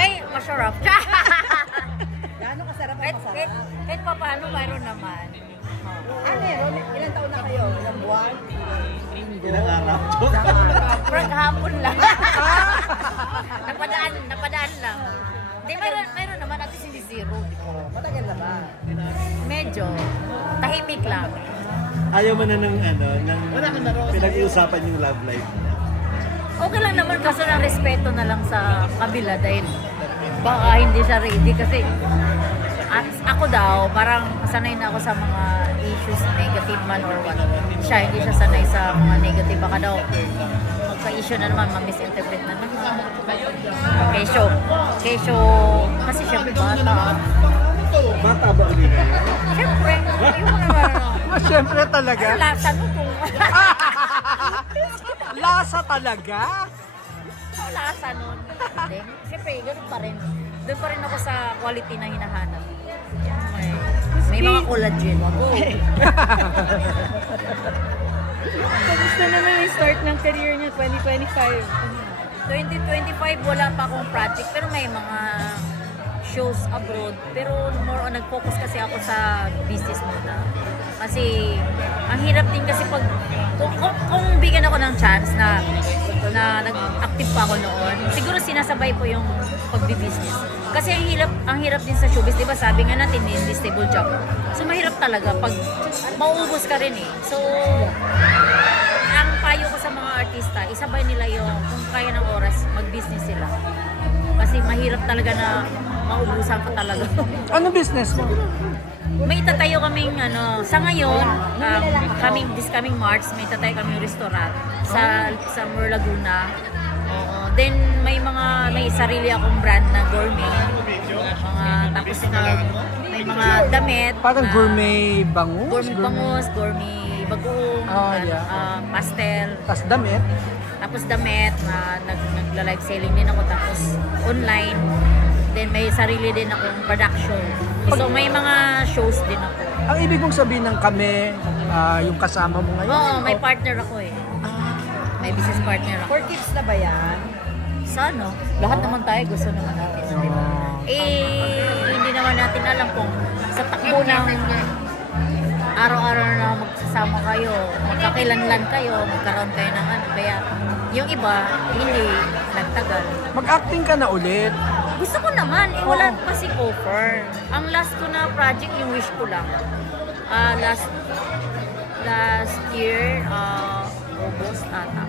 Ay, masarap. Gaano kasarap ang masarap? Kahit pa paano, mayroon naman. Ano ilang taon na kayo? Ilang buwan? Ilang araw? Frank, hapon lang. napadaan lang. Hindi, mayroon naman. At least hindi zero. Matagal na ba? Medyo. Tahimik lang. Ayaw mo na ng pinag-uusapan yung love life niya. Okay lang naman kaso ng respeto na lang sa kabila dahil baka hindi siya ready kasi ako daw, parang sanay na ako sa mga issues, negative man or what. Siya, hindi siya sanay sa mga negative. Baka daw, magka-issue na naman, ma-misinterpret na naman. Kesyo, kasi syempre bata. Bata ba ulit kayo? Syempre, yung mga Siyempre talaga. lasa mo kung Lasa talaga? lasa nun. Hindi. Syempre, ganun pa rin. Doon pa rin ako sa quality na hinahanap. May mga collagen. Kamusta naman yung start ng career niya 2025? 2025, wala pa akong project. Pero may mga shows abroad. Pero more on nag-focus kasi ako sa business muna. Kasi, ang hirap din kasi pag, kung bigyan ako ng chance na nag-active pa ako noon, siguro sinasabay ko yung pagbi-business. Kasi ang hirap din sa showbiz, di ba? Sabi nga natin, hindi stable job. So, mahirap talaga pag mauubos ka rin eh. So, ang payo ko sa mga artista, isabay nila yung kung kaya ng oras, mag-business sila. Kasi mahirap talaga na maubusan ka talaga. Ano business mo? May itatayo kaming sa ngayon, this coming March, may itatayo kaming restaurant sa Mer Laguna. Then may sarili akong brand na gourmet. Tapos may mga damit. Parang gourmet bangus? Gourmet bangus, gourmet bagoong, pastel. Tapos damit? Tapos damit, nagla-live selling din ako. Tapos online. Then may sarili din akong production. So may mga shows din ako. Ang ibig mong sabihin ng kami, yung kasama mo ngayon? Oo, may partner ako eh. May business partner ako. 4 kids na ba yan? Sana. Lahat naman tayo gusto naman natin. Diba? Hindi naman natin alam kung sa takbo ng araw-araw na magsasama kayo, magkakilanlan kayo, magkaroon kayo ng Kaya yung iba, hindi nagtagal. Mag-acting ka na ulit. Gusto ko naman, wala kasing offer. Ang last ko na project, yung wish ko lang. Last year, August ata.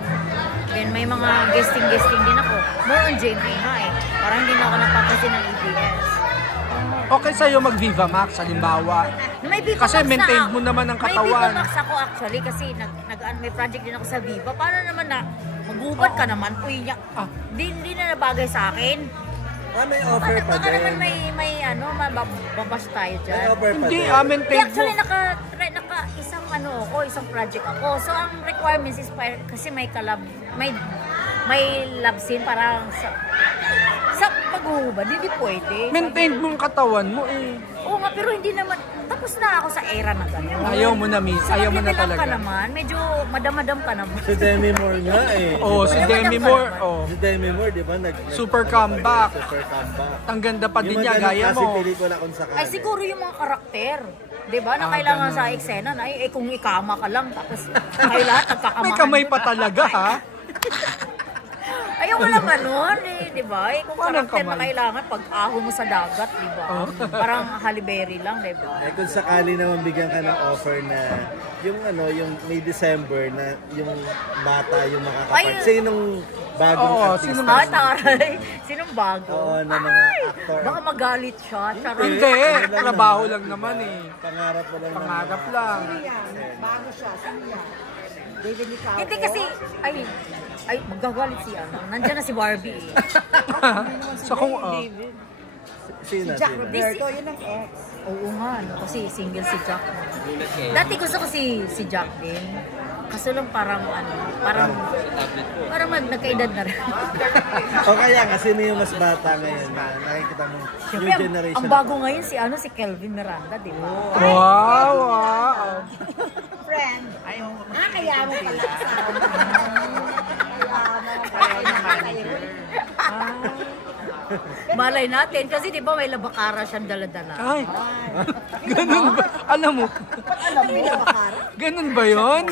Then may mga guesting din ako. More on JMA nga eh. Parang hindi na ako napapansin ng EBS. Okay sa'yo mag-Viva Max, halimbawa. May Viva Kasi Max maintain na, mo naman ang May Viva katawan. Max ako actually kasi may project din ako sa Viva. Paano naman na magubad ka naman? Uy, hindi na nabagay sa akin. May offer pa Baka naman din. may mababash tayo dyan. May offer pa Hindi, din. maintain mo. Actually, isang project ako. So, ang requirements is kasi may love scene parang sa paghuhubad, hindi pwede. Maintain mo ang katawan mo eh. Oo nga, pero hindi naman, tapos na ako sa era na gano'n. Ayaw mo na, miss. So, Ayaw mo na mag-level up talaga. ka naman, medyo madam ka naman. Si Demi Moore nga eh. Oh, si Demi Moore. Oh. Si Demi Moore, di ba? Super comeback. Super comeback. Ang ganda pa din niya, Yung gaya mga mo. pelikula kung sakali. Ay, siguro yung mga karakter. Diba? Na kailangan sa eksena na, kung ikama ka lang, tapos kayo lahat nagkakamahan. May kamay pa talaga, ha? Ayoko naman nun, diba? Kung Walang karakter na kamay. kailangan, pag-aho mo sa dagat, diba? Parang Halle Berry lang, diba? Eh kung sakali naman bigyan ka ng offer na yung may December na yung bata yung makakapag. Sinong bagong artista? Taray. Sinong bago? Oo, na mga actor. Baka magalit siya. Charot. Hindi, trabaho lang naman eh. Pangarap mo lang. Pangarap lang. Bago siya. Sino yan? David Nicao. Hindi kasi, magagalit si Nandyan na si Barbie eh. So kung, Sino? Jack Roberto, yun ang ex. Oo nga, kasi single si Jack. Dati gusto ko si Jack din. Kaso lang parang nagkaedad na rin. O kaya nga, sino yung mas bata ngayon na nakikita mo new Siyempre, generation? ang bago ngayon si Kelvin Miranda, di ba? wow. Friend. Kaya mo pala. Malay natin. Kasi di ba may labakara siyang daladala. Ay, ganun ba? Alam mo, Alam mo, bakara? ganun ba yun?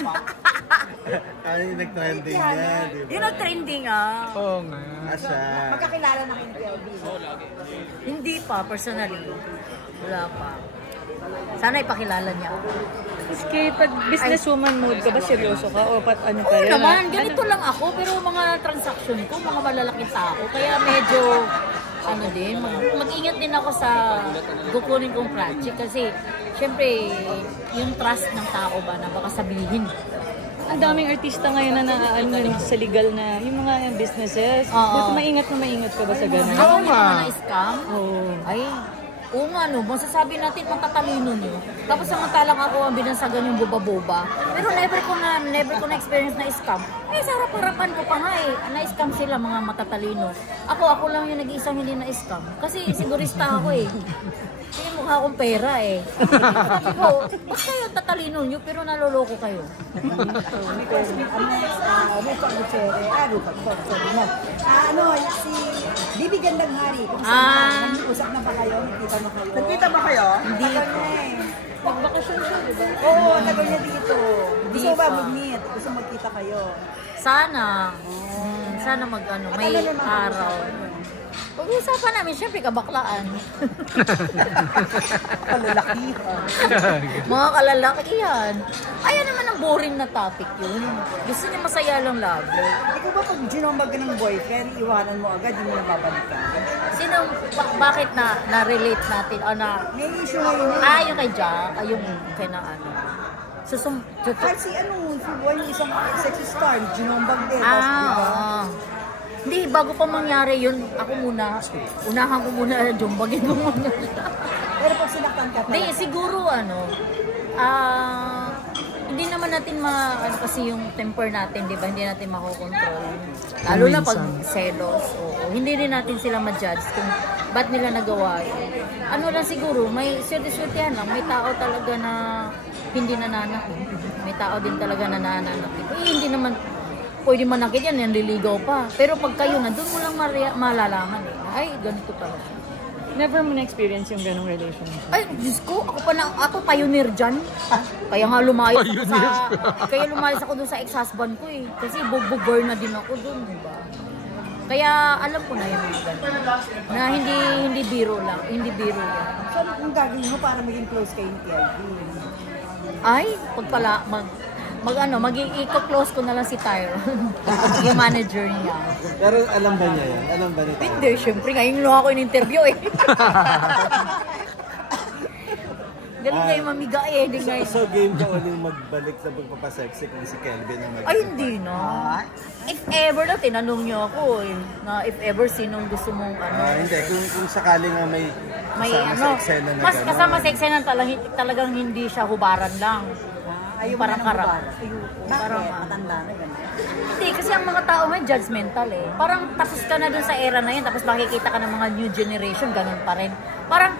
Ano yung nag-trending niya, di ba? Yun ang trending ah. Oo nga. Asya. Magkakilala na kayo ni Kelvin. Hindi pa, personally. Wala pa. Sana ipakilala niya ako. Maski pag businesswoman mode ka ba, seryoso ka? O pat ano ka Oo rin? naman, ganito lang ako. Pero mga transaction ko, mga malalaking tao. Kaya medyo, ano din, mag-ingat din ako sa kukunin kong project. Kasi, syempre, yung trust ng tao ba na baka sabihin. Ang daming artista ngayon na naaano sa legal na yung mga businesses. Oo. Buti maingat ka ba sa ganun? Ako nga. yung mga na-scam. Oo. Ay, oo nga no, masasabi natin matatalino nyo. Tapos samantalang ako ang binansagan yung boba-boba. Pero never ko na experience na scam. Eh, sa harap-harapan ko pa nga eh. Na-scam sila mga matatalino. Ako lang yung nag-iisang hindi na-scam. Kasi sigurista ako eh. Kasi mukha akong pera eh. Sabi ko, ba't kayo tatalino nyo pero naloloko kayo? Si Bibi Gandang Hari. Ah. Usap na ba kayo? Nakita mo kayo? Nagkita ba kayo? Hindi po. Magbakasyon siya, di ba? Oo, tagal niya dito. Hindi Gusto ba pa. mag-meet? Gusto magkita kayo? Sana. Sana mag-ano, may Ano naman araw. Pag-uusapan namin, syempre kabaklaan. Kalalakihan. Mga kalalaki yan. Ayaw naman ang boring na topic yun. Gusto niya masaya lang lagi. Ikaw ba pag ginomag ng boyfriend, iwanan mo agad, di mo na babalikan? Sino, bakit na-relate natin? O na, May issue ngayon. yung kay Jack, yung kay na ano. Kasi si Boy, yung isang sexy star, ginombag din. Tapos, di ba? Hindi, bago pa mangyari yun, ako muna, unahan ko muna, jumbagin ko muna. Pero pag sinaktan ka Hindi, siguro hindi naman natin kasi yung temper natin, di ba? Hindi natin makokontrol. Lalo na pag selos. Oo. Hindi rin natin sila ma-judge kung ba't nila nagawa yun. Ano lang siguro, may swerte-swertehan lang. May tao talaga na hindi nananakit. May tao din talaga na nananakit. Hindi naman pwede manakit yan, nililigaw pa. Pero pag kayo na, doon mo lang malalaman eh. Ay, ganito pala siya. Never mo na-experience yung ganong relationship. Ay, Diyos ko, ako pioneer dyan. Kaya nga lumayas ako doon sa ex-husband ko eh. Kasi bugbog na din ako doon, di ba? Kaya alam ko na yung mga ganun. Na hindi biro lang. Hindi biro lang. So, ang gagawin mo para maging close kay Kelvin? Ay, mag-i-close ko na lang si Tyron. Yung manager niya. Pero alam ba niya yan? Alam ba niya? Hindi, syempre ngayon lang ako in-interview eh. Galing kayo mamiga eh. Hindi ngayon. So game ka uling magbalik sa pagpapasexy kung si Kelvin ang Ay, hindi na. If ever na, tinanong niyo ako eh. Na if ever, sinong gusto mong ano. Hindi, kung sakali nga may kasama sa eksena na mas gano'n. kasama sa eksena talagang hindi siya hubaran lang. Ayaw mo Parang na ng karap. babae. Bakit? Matanda na gano'n. Hindi, kasi ang mga tao may judgmental eh. Parang tapos ka na dun sa era na yun, tapos makikita ka ng mga new generation, ganun pa rin. Parang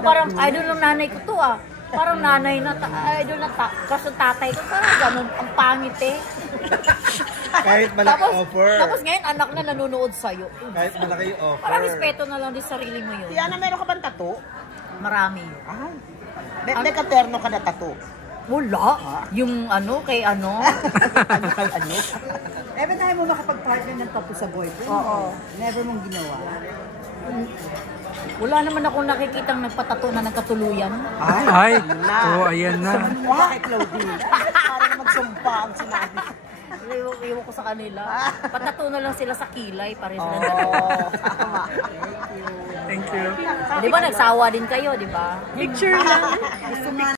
parang idol ng nanay ko to ah. Parang nanay na, idol na kaso tatay ko, parang ganun, ang pangit eh. Kahit malaki offer. Tapos ngayon, anak na nanonood sa'yo. Kahit malaki yung offer. Parang respeto na lang din sa sarili mo yun. Tiana, meron ka bang tattoo? Marami. Ay. Nekaterno ka na tattoo. Wala. Yung kay ano. Every time mo makapag-partner ng tattoo sa boyfriend, never mong ginawa. Wala naman akong nakikitang nagpatato na nagkatuluyan. Ay, ayan na. Bakit, Claudine? Para na magsumpa ang sinabi. Iwan ko sa kanila. Patato na lang sila sa kilay. Pare sila Tama. Thank you. Di ba nagsawa din kayo, di ba? Picture lang. Gusto nga